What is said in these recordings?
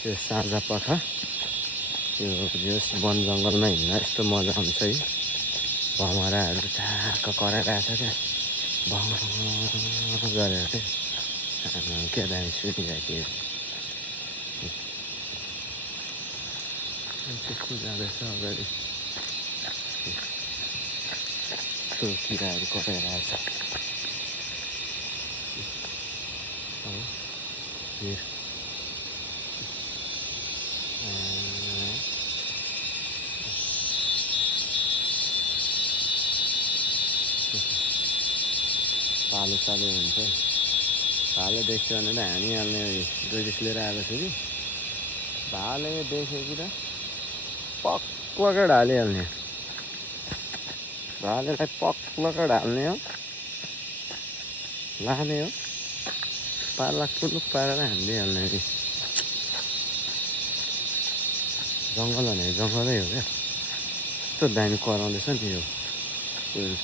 त्यो साँझपख यो जस वन जङ्गलमा हिँड्न यस्तो मजा आउँछ है। भमराहरू ठ्याक्क कराइरहेछ क्या भङ गरेर क्या दामी सुनिरहेको मान्छे को जाँदैछ अगाडि यस्तो किराहरू कराइरहेछ। भालु सालु हुन्छ भालु देख्यो भने हानिहाल्ने जोइस लिएर आएको छु कि भाले देख्यो कि त पक्क ढालिहाल्ने भालेलाई पक्क ढाल्ने हो लाने हो पार्ला कुलुक पारेर हानिदिइहाल्ने कि जङ्गल भने जङ्गलै हो क्या। यस्तो दामी कराउँदैछ नि यो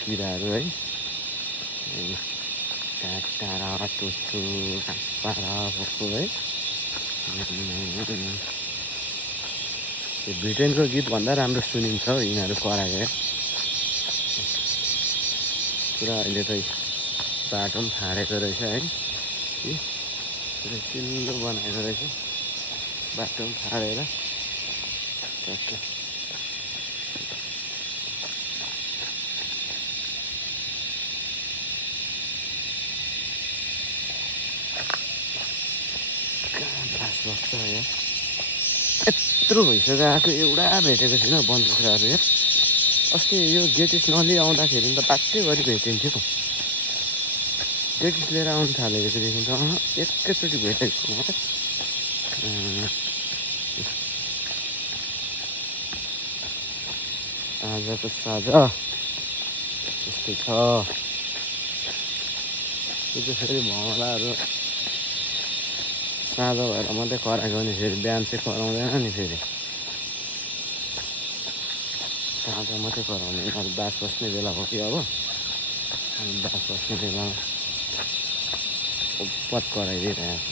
किराहरू है। टाढा टुच्चु पारा भएको है। यो ब्रिटेनको गीतभन्दा राम्रो सुनिन्छ हौ यिनीहरू कराएको क्या। पुरा अहिले त बाटो पनि फाँडेको रहेछ है। पुरा चिल्लो बनाएको रहेछ बाटो पनि फाँडेर ट्याक्क। बस्छ यहाँ यत्रो भइसक्यो आएको एउटा भेटेको छैन वन कुखुराहरू यहाँ। अस्ति यो गेटिस नली आउँदाखेरि त बाटै गरी भेटिन्थ्यो। गेटिस लिएर आउनु थालेकोदेखि त एकैचोटि भेटेको छैन। आजको साझा यस्तै छ। यो चाहिँ फेरि भमलाहरू साँझ भएर मात्रै कराएको नि फेरि बिहान चाहिँ कराउँदैन नि। फेरि साँझ मात्रै कराउने यिनीहरू बास बस्ने बेला हो कि अब अनि बास बस्ने बेलामा उपत कराइदिइरहेको छ।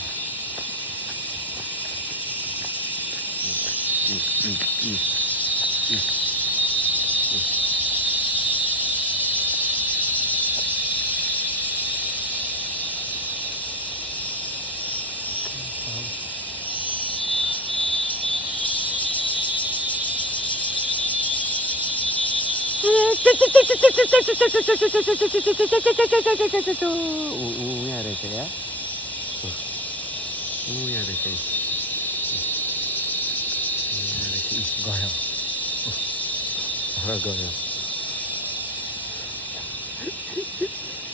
यहाँ रहेछ या यहाँ रहेछ गयो गयो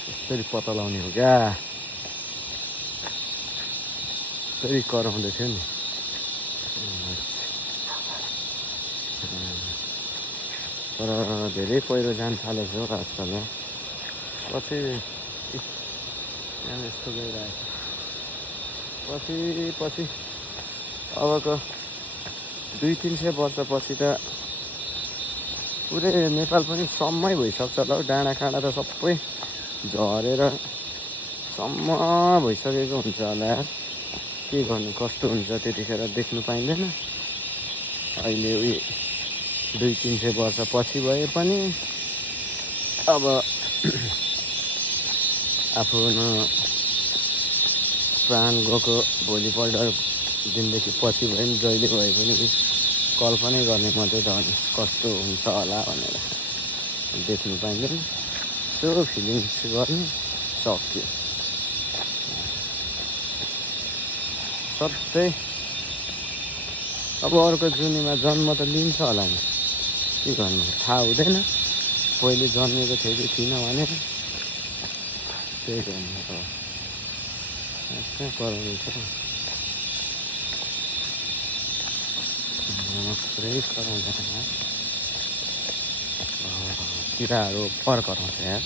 यसरी पत्ता लाउने हो क्या। यसरी कराउँदै थियो नि। तर धेरै पहिरो जान थालेको छ आजकल। पछि यहाँ यस्तो गइरहेको छ। पछि अबको 200-300 वर्षपछि त पुरै नेपाल पनि सम्मै भइसक्छ होला हौ। डाँडाकाँडा त सबै झरेर सम्म भइसकेको हुन्छ होला यार। के गर्नु कस्तो हुन्छ त्यतिखेर देख्नु पाइँदैन। अहिले 200-300 वर्ष पछि भए पनि अब आफ्नो प्राण गएको भोलिपल्ट दिनदेखि पछि भए पनि जहिले भए पनि कल्पनै गर्ने मात्रै त अनि कस्तो हुन्छ होला भनेर देख्नु पाइँदैन। सो फिलिङ्स गर्ने सक्यो। सधैँ अब अर्को जुनीमा जन्म त लिन्छ होला नि। के गर्नु थाहा हुँदैन। पहिले जन्मेको थियो कि थिइनँ भनेर त्यही गर्नु अब कहाँ कराउँदैछ पुरै कराउँदैन किराहरू पर कराउँछ यार।